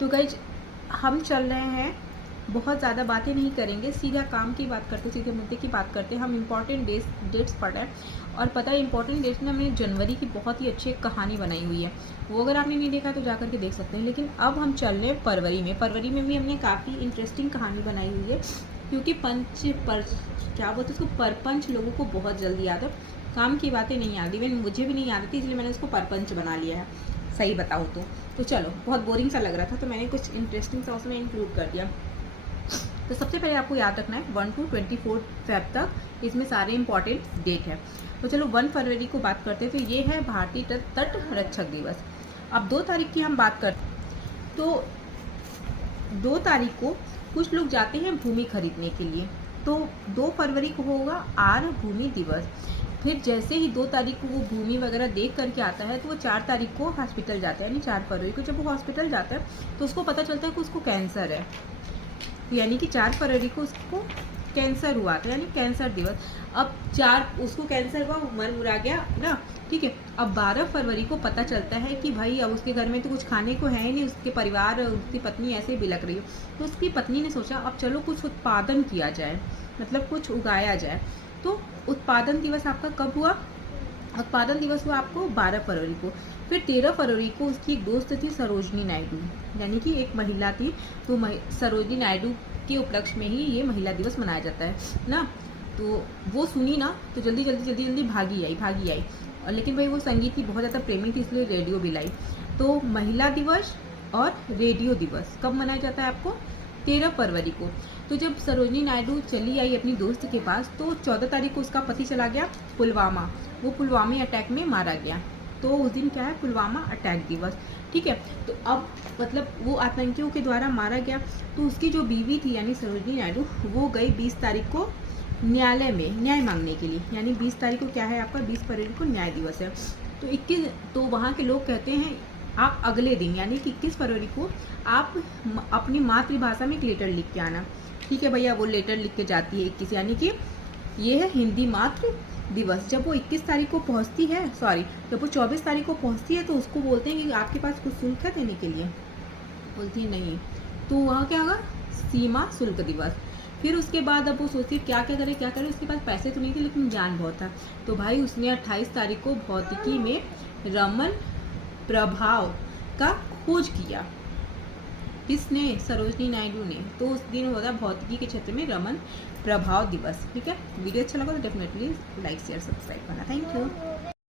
तो गाइज हम चल रहे हैं, बहुत ज़्यादा बातें नहीं करेंगे, सीधा काम की बात करते, सीधे मुद्दे की बात करते हैं। हम इंपॉर्टेंट डेट्स पढ़ रहे हैं और पता है इंपॉर्टेंट डेट्स में हमने जनवरी की बहुत ही अच्छी कहानी बनाई हुई है, वो अगर आपने नहीं देखा तो जा करके देख सकते हैं। लेकिन अब हम चल रहे हैं फरवरी में भी हमने काफ़ी इंटरेस्टिंग कहानी बनाई हुई है, क्योंकि क्या बोलते उसको परपंच लोगों को बहुत जल्दी याद है, काम की बातें नहीं याद, इवन मुझे भी नहीं याद थी, इसलिए मैंने उसको परपंच बना लिया है, सही बताऊँ तो चलो, बहुत बोरिंग सा लग रहा था तो मैंने कुछ इंटरेस्टिंग सा उसमें इंक्लूड कर दिया। तो सबसे पहले आपको याद रखना है 1 to 24 फेब तक इसमें सारे इंपॉर्टेंट डेट है। तो चलो 1 फरवरी को बात करते हैं, तो ये है भारतीय तट रक्षक दिवस। अब 2 तारीख की हम बात करते हैं, तो 2 तारीख को कुछ लोग जाते हैं भूमि खरीदने के लिए, तो 2 फरवरी को होगा आर भूमि दिवस। फिर जैसे ही 2 तारीख को वो भूमि वगैरह देख करके आता है, तो वो 4 तारीख को हॉस्पिटल जाता है, यानी 4 फरवरी को जब वो हॉस्पिटल जाता है तो उसको पता चलता है कि उसको कैंसर है, यानी कि 4 फरवरी को उसको कैंसर हुआ था, यानी कैंसर दिवस। अब उसको कैंसर हुआ, मर मुरा गया ना, ठीक है। अब 12 फरवरी को पता चलता है कि भाई अब उसके घर में तो कुछ खाने को है ही नहीं, उसके परिवार, उसकी पत्नी ऐसे बिलक रही हो, तो उसकी पत्नी ने सोचा अब चलो कुछ उत्पादन किया जाए, मतलब कुछ उगाया जाए। तो उत्पादन दिवस आपका कब हुआ? उत्पादन दिवस हुआ आपको 12 फरवरी को। फिर 13 फरवरी को उसकी एक दोस्त थी सरोजनी नायडू, यानी कि एक महिला थी, तो सरोजनी नायडू के उपलक्ष्य में ही ये महिला दिवस मनाया जाता है ना। तो वो सुनी ना, तो जल्दी भागी आई। और लेकिन भाई वो संगीत की बहुत ज़्यादा प्रेमी थी, इसलिए रेडियो भी लाई। तो महिला दिवस और रेडियो दिवस कब मनाया जाता है आपको? 13 फरवरी को। तो जब सरोजनी नायडू चली आई अपनी दोस्त के पास, तो 14 तारीख को उसका पति चला गया पुलवामा, वो पुलवामा अटैक में मारा गया। तो उस दिन क्या है? पुलवामा अटैक दिवस, ठीक है। तो अब मतलब वो आतंकियों के द्वारा मारा गया, तो उसकी जो बीवी थी यानी सरोजनी नायडू, वो गई 20 तारीख को न्यायालय में न्याय मांगने के लिए, यानी 20 तारीख को क्या है आपका? 20 फरवरी को न्याय दिवस है। तो वहाँ के लोग कहते हैं आप अगले दिन यानी कि 21 फरवरी को आप अपनी मातृभाषा में एक लेटर लिख के आना, ठीक है भैया। वो लेटर लिख के जाती है 21, यानी कि ये है हिंदी मातृ दिवस। जब वो 21 तारीख को पहुंचती है, जब वो 24 तारीख को पहुंचती है, तो उसको बोलते हैं कि आपके पास कुछ शुल्क है देने के लिए, बोलती है नहीं। तो वहाँ क्या होगा? सीमा शुल्क दिवस। फिर उसके बाद अब वो सोचती है क्या करे, उसके पास पैसे तो नहीं थे लेकिन ज्ञान बहुत था, तो भाई उसने 28 तारीख को भौतिकी में रमन प्रभाव का खोज किया। किसने? सरोजनी नायडू ने। तो उस दिन होगा भौतिकी के क्षेत्र में रमन प्रभाव दिवस, ठीक है। वीडियो अच्छा लगा तो डेफिनेटली लाइक शेयर सब्सक्राइब करना। Thank you.